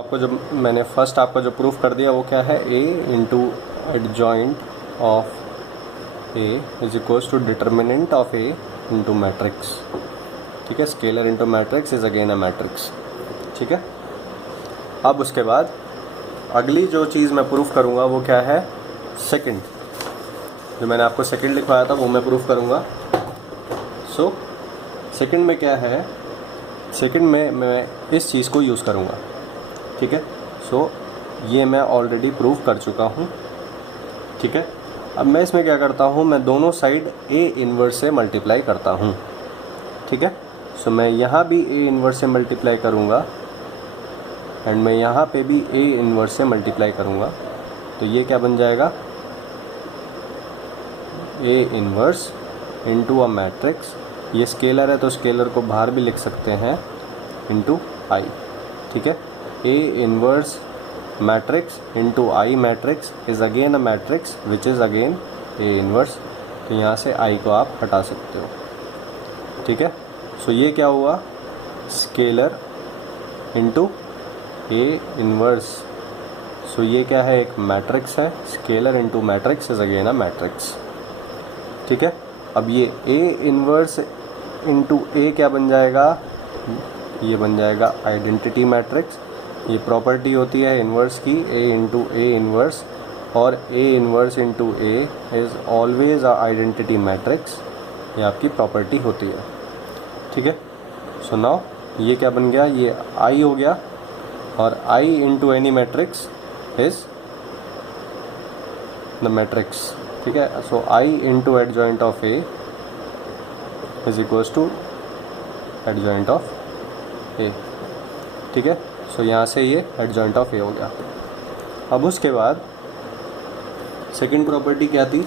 आपको जो मैंने फर्स्ट आपका जो प्रूफ कर दिया वो क्या है, a into adjoint of a is equals to determinant of a into matrix. ठीक है, scalar into matrix is again a matrix. ठीक है, अब उसके बाद अगली जो चीज़ मैं प्रूफ करूँगा वो क्या है, सेकंड। जो मैंने आपको सेकंड लिखवाया था वो मैं प्रूफ करूँगा। सो सेकंड में क्या है, सेकंड में मैं इस चीज़ को यूज़ करूँगा। ठीक है, सो ये मैं ऑलरेडी प्रूफ कर चुका हूँ। ठीक है, अब मैं इसमें क्या करता हूँ, मैं दोनों साइड a इन्वर्स से मल्टीप्लाई करता हूँ। ठीक है, सो मैं यहाँ भी a इन्वर्स से मल्टीप्लाई करूँगा एंड मैं यहाँ पे भी a इन्वर्स से मल्टीप्लाई करूँगा। तो ये क्या बन जाएगा, a inverse into a matrix. ये स्केलर है तो स्केलर को बाहर भी लिख सकते हैं, इंटू i। ठीक है, a inverse matrix into i matrix is again a matrix which is again a inverse. तो यहाँ से i को आप हटा सकते हो। ठीक है, सो ये क्या हुआ, स्केलर इंटू a इन्वर्स। सो ये क्या है, एक मैट्रिक्स है, scalar into matrix is again a matrix. ठीक है, अब ये a इन्वर्स इंटू a क्या बन जाएगा, ये बन जाएगा आइडेंटिटी मैट्रिक्स। ये प्रॉपर्टी होती है इन्वर्स की, a इंटू a इन्वर्स, और a inverse into a is always a identity matrix. ये आपकी प्रॉपर्टी होती है। ठीक है, सो नाउ ये क्या बन गया, ये i हो गया, और i into any matrix is the matrix. ठीक है, so i into adjoint of a is equals to adjoint of a। ठीक है, सो यहाँ से ये एडजॉइंट ऑफ a हो गया। अब उसके बाद सेकंड प्रॉपर्टी क्या थी,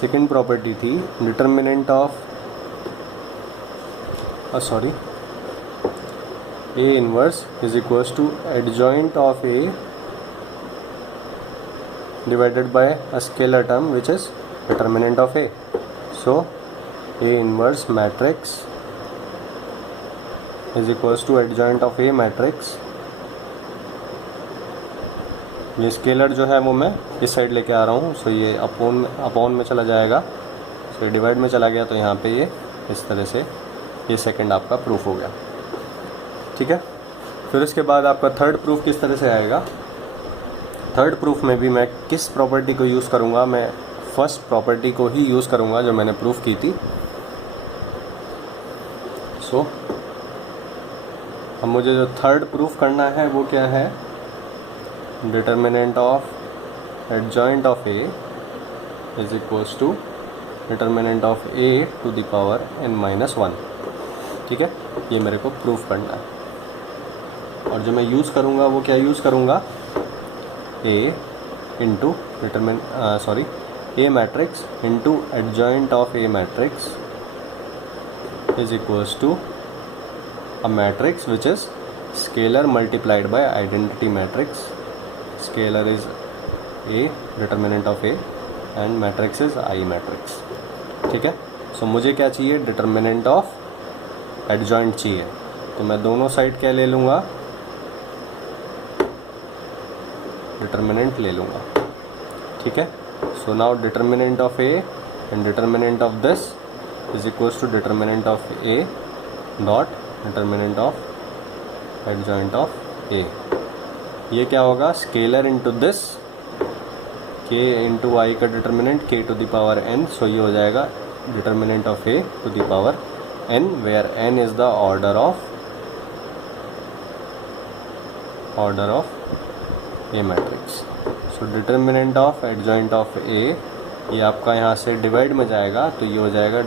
सेकंड प्रॉपर्टी थी determinant of a inverse is equals to adjoint of a divided by a scalar term which is determinant of a. So a inverse matrix is equals to adjoint of a matrix। ये scalar जो है वो मैं इस side लेके आ रहा हूँ, सो ये अपॉन में चला जाएगा, सो ये डिवाइड में चला गया, तो यहाँ पे ये इस तरह से ये सेकंड आपका प्रूफ हो गया। ठीक है, फिर इसके बाद आपका थर्ड प्रूफ किस तरह से आएगा। थर्ड प्रूफ में भी मैं किस प्रॉपर्टी को यूज़ करूँगा, मैं फर्स्ट प्रॉपर्टी को ही यूज़ करूँगा जो मैंने प्रूफ की थी। सो अब मुझे जो थर्ड प्रूफ करना है वो क्या है, determinant of adjoint of a is equals to determinant of a to the power n-1। ठीक है, ये मेरे को प्रूफ करना है, और जो मैं यूज़ करूँगा वो क्या यूज़ करूँगा, a into a matrix into adjoint of a matrix is equals to a matrix which is scalar multiplied by identity matrix. Scalar is a, determinant of a, and matrix is i matrix. ठीक है, सो मुझे क्या चाहिए, determinant of adjoint चाहिए, तो मैं दोनों side क्या ले लूँगा, डिटर्मिनेंट ले लूँगा। ठीक है, so now determinant of a and determinant of this is equals to determinant of a dot determinant of adjoint of a। ये क्या होगा, scalar into this, k into i का determinant k to the power n। So ये हो जाएगा determinant of a to the power n, where n is the order of a matrix. So determinant of adjoint of a, ये आपका यहाँ से divide में जाएगा, तो ये हो जाएगा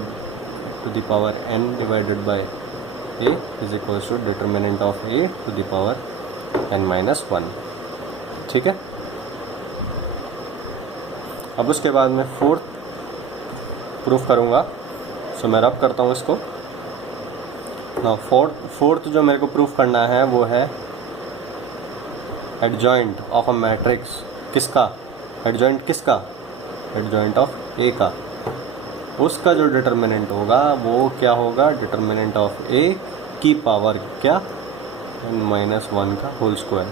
to the power n divided by a is equals to determinant of a to the power n-1। ठीक है, अब उसके बाद मैं फोर्थ प्रूफ करूँगा। सो मैं रब करता हूँ इसको ना। फोर्थ जो मेरे को प्रूफ करना है वो है एडजॉइंट ऑफ अ मैट्रिक्स। किसका एडजॉइंट, किसका एडजॉइंट ऑफ a का। उसका जो डिटर्मिनेंट होगा वो क्या होगा, डिटर्मिनेंट ऑफ a की पावर क्या n-1 का होल स्क्वायर।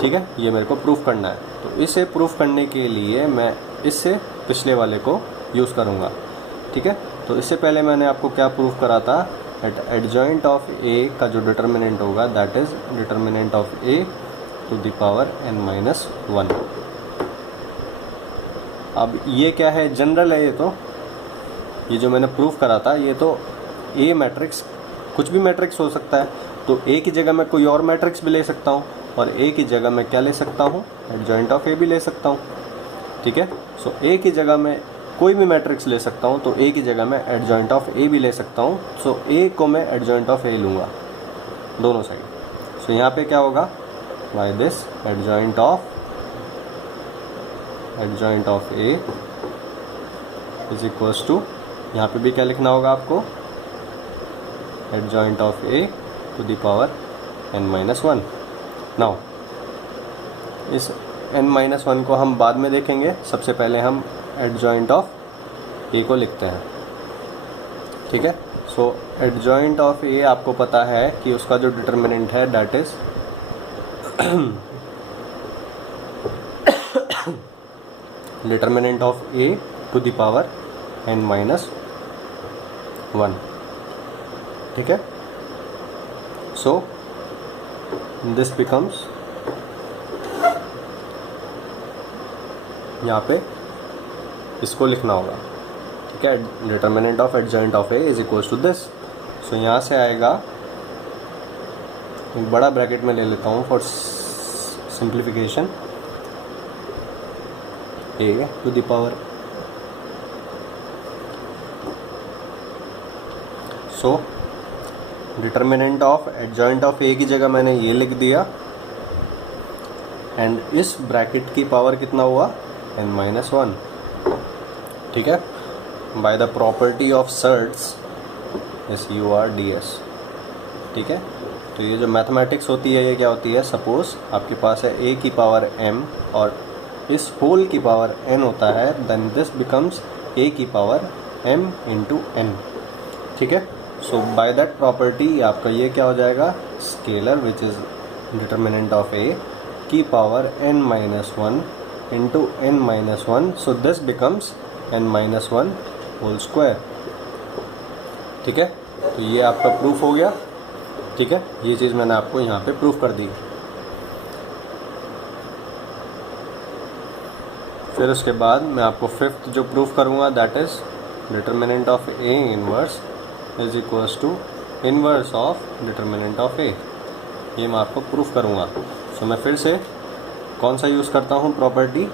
ठीक है, ये मेरे को प्रूफ करना है। तो इसे प्रूफ करने के लिए मैं इससे पिछले वाले को यूज़ करूँगा। ठीक है, तो इससे पहले मैंने आपको क्या प्रूफ करा था, एडजॉइंट ऑफ ए का जो डिटर्मिनेंट होगा that is determinant of a to the power n-1। अब ये क्या है, जनरल है। ये जो मैंने प्रूफ करा था ये तो ए मैट्रिक्स, कुछ भी मैट्रिक्स हो सकता है। तो ए की जगह मैं कोई और मैट्रिक्स भी ले सकता हूँ, और ए की जगह मैं क्या ले सकता हूँ, एडजॉइंट ऑफ ए भी ले सकता हूँ। ठीक है, सो ए की जगह मैं कोई भी मैट्रिक्स ले सकता हूँ, तो ए की जगह मैं एडजॉइंट ऑफ ए भी ले सकता हूँ। सो ए को मैं एडजॉइंट ऑफ ए लूँगा दोनों साइड। सो यहाँ पे क्या होगा, by this adjoint of A is equals to, यहाँ पे भी क्या लिखना होगा आपको, adjoint of a to the power n-1। Now इस n-1 को हम बाद में देखेंगे, सबसे पहले हम एडजॉइंट ऑफ ए को लिखते हैं। ठीक है, सो एडजॉइंट ऑफ ए आपको पता है कि उसका जो डिटर्मिनेंट है that is determinant of a to the power n-1। ठीक है, सो दिस बिकम्स, यहाँ पे इसको लिखना होगा। ठीक है, determinant of adjoint of A is equals to this. So यहाँ से आएगा, एक बड़ा ब्रैकेट में ले लेता हूँ for simplification, A to the power, so determinant of adjoint of A की जगह मैंने ये लिख दिया, एंड इस ब्रैकेट की पावर कितना हुआ, n-1। ठीक है, by the property of surds SURDS। ठीक है, तो ये जो मैथमेटिक्स होती है ये क्या होती है, सपोज आपके पास है a की पावर m और इस होल की पावर n होता है, देन दिस बिकम्स a की पावर m इंटू n। ठीक है, सो बाय दैट प्रॉपर्टी आपका ये क्या हो जाएगा, scalar which is determinant of a की power n-1 into n-1। So this becomes n-1 whole square. ठीक है, तो ये आपका प्रूफ हो गया। ठीक है, ये चीज़ मैंने आपको यहाँ पे प्रूफ कर दी। फिर उसके बाद मैं आपको फिफ्थ जो प्रूफ करूँगा that is determinant of A inverse is equals to inverse of determinant of A. ये मैं आपको प्रूफ करूँगा। सो मैं फिर से कौन सा यूज़ करता हूँ प्रॉपर्टी,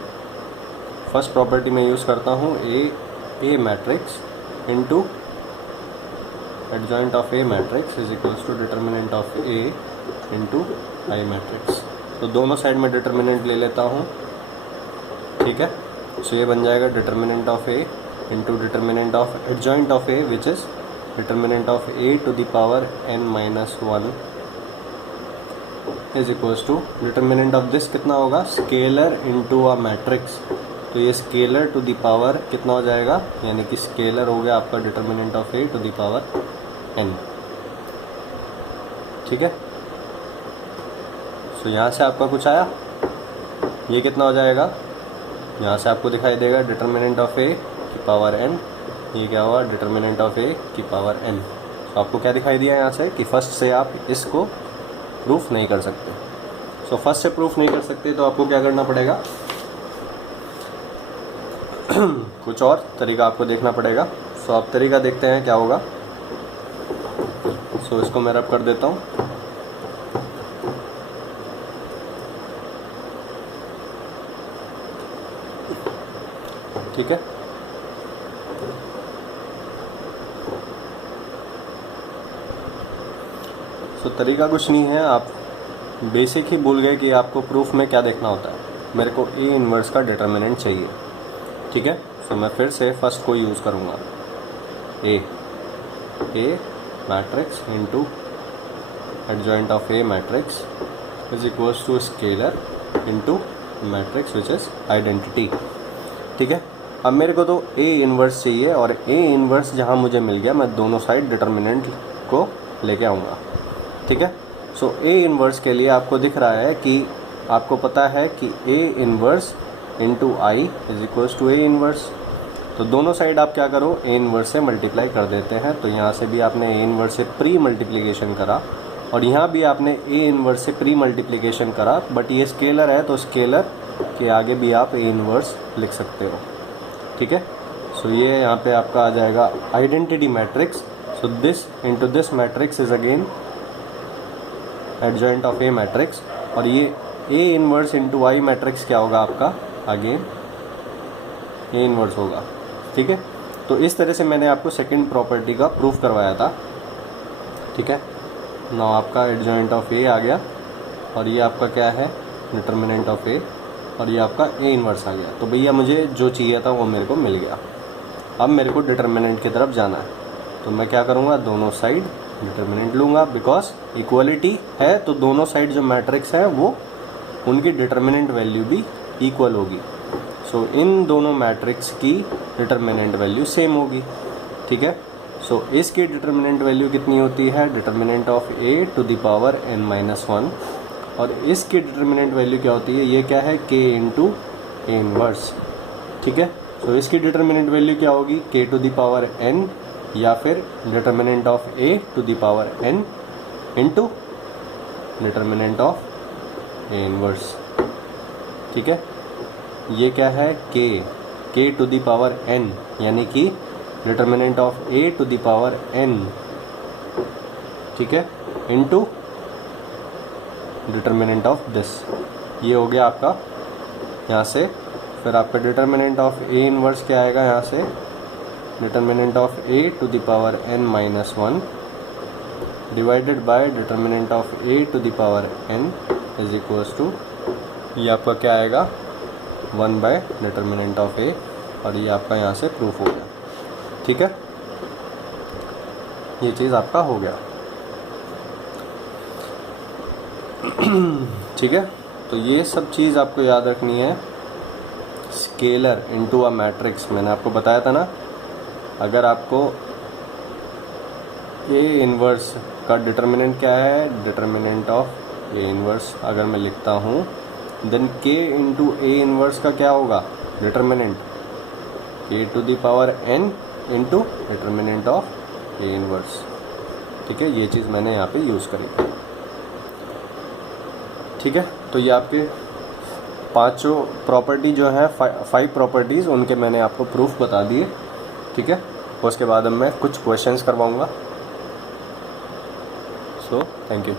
फर्स्ट प्रॉपर्टी में यूज़ करता हूँ A matrix into adjoint of A matrix is equals to determinant of A into I matrix. तो दोनों साइड में डिटर्मिनेंट ले लेता हूँ। ठीक है, सो ये बन जाएगा determinant of a into determinant of adjoint of a which is determinant of a to the power n-1 is equals to determinant of this कितना होगा, स्केलर इंटू अ मैट्रिक्स। तो ये स्केलर टू द पावर कितना हो जाएगा, यानी कि scalar हो गया आपका determinant of a to the power n। ठीक है, सो यहाँ से आपका कुछ आया, ये कितना हो जाएगा, यहाँ से आपको दिखाई देगा डिटर्मिनेंट ऑफ ए की पावर n, ये क्या हुआ डिटर्मिनेंट ऑफ ए की पावर n। तो आपको क्या दिखाई दिया यहाँ से कि फर्स्ट से आप इसको प्रूफ नहीं कर सकते। सो फर्स्ट से प्रूफ नहीं कर सकते तो आपको क्या करना पड़ेगा, कुछ और तरीका आपको देखना पड़ेगा। सो आप तरीका देखते हैं क्या होगा। सो इसको मैं रब कर देता हूँ। ठीक है, सो तरीका कुछ नहीं है, आप बेसिक ही भूल गए कि आपको प्रूफ में क्या देखना होता है। मेरे को ए इन्वर्स का डिटर्मिनेंट चाहिए। ठीक है, सो मैं फिर से फर्स्ट को यूज़ करूँगा, A matrix into adjoint of A matrix is equals to scalar into matrix which is identity. ठीक है, अब मेरे को तो ए इन्वर्स चाहिए और ए इन्वर्स जहाँ मुझे मिल गया मैं दोनों साइड डिटर्मिनेंट को लेके आऊँगा। ठीक है, सो ए इन्वर्स के लिए आपको दिख रहा है कि आपको पता है कि A inverse into I is equals to A inverse. तो दोनों साइड आप क्या करो, ए इन्वर्स से मल्टीप्लाई कर देते हैं। तो यहाँ से भी आपने ए इन्वर्स से प्री मल्टीप्लिकेशन करा और यहाँ भी आपने ए इन्वर्स से प्री मल्टीप्लिकेशन करा, बट ये स्केलर है तो स्केलर के आगे भी आप ए इन्वर्स लिख सकते हो। ठीक है, सो ये यहाँ पे आपका आ जाएगा identity matrix. So this into this matrix is again adjoint of A matrix, और ये ए इन्वर्स इंटू आई मैट्रिक्स क्या होगा आपका, अगेन ए इन्वर्स होगा। ठीक है, तो इस तरह से मैंने आपको सेकंड प्रॉपर्टी का प्रूफ करवाया था। ठीक है, नाउ आपका एडजॉइंट ऑफ ए आ गया और ये आपका क्या है, डिटर्मिनेंट ऑफ ए, और ये आपका ए इन्वर्स आ गया। तो भैया मुझे जो चाहिए था वो मेरे को मिल गया। अब मेरे को डिटर्मिनेंट की तरफ जाना है, तो मैं क्या करूँगा, दोनों साइड डिटर्मिनेंट लूँगा, बिकॉज इक्वलिटी है तो दोनों साइड जो मैट्रिक्स हैं वो उनकी डिटर्मिनेंट वैल्यू भी इक्वल होगी। सो इन दोनों मैट्रिक्स की डिटर्मिनेंट वैल्यू सेम होगी। ठीक है, सो इसकी डिटर्मिनेंट वैल्यू कितनी होती है, determinant of a to the power n-1, और इसकी डिटर्मिनेंट वैल्यू क्या होती है, ये क्या है, k इंटू ए इन्वर्स। ठीक है, सो इसकी डिटर्मिनेंट वैल्यू क्या होगी, k to the power n, या फिर determinant of a to the power n into determinant of a inverse. ठीक है, ये क्या है, k to the power n, यानी कि determinant of a to the power n, ठीक है, इनटू डिटर्मिनेंट ऑफ दिस। ये हो गया आपका यहाँ से। फिर आपका डिटर्मिनेंट ऑफ a इन्वर्स क्या आएगा, यहाँ से determinant of a to the power n-1 divided by determinant of a to the power n is equals to, ये आपका क्या आएगा, 1 बाय डिटर्मिनेंट ऑफ a, और ये आपका यहाँ से प्रूफ हो गया। ठीक है, ये चीज़ आपका हो गया। ठीक है, तो ये सब चीज़ आपको याद रखनी है। स्केलर इनटू अ मैट्रिक्स, मैंने आपको बताया था ना, अगर आपको ए इन्वर्स का डिटर्मिनेंट क्या है, डिटर्मिनेंट ऑफ ए इन्वर्स अगर मैं लिखता हूँ, then k into a inverse का क्या होगा, determinant k to the power n into determinant of a inverse. ठीक है, ये चीज़ मैंने यहाँ पे यूज़ करी। ठीक है, तो ये आपके पांचों प्रॉपर्टी जो है, 5 प्रॉपर्टीज़, उनके मैंने आपको प्रूफ बता दिए। ठीक है, उसके बाद अब मैं कुछ क्वेश्चंस करवाऊँगा। So thank you.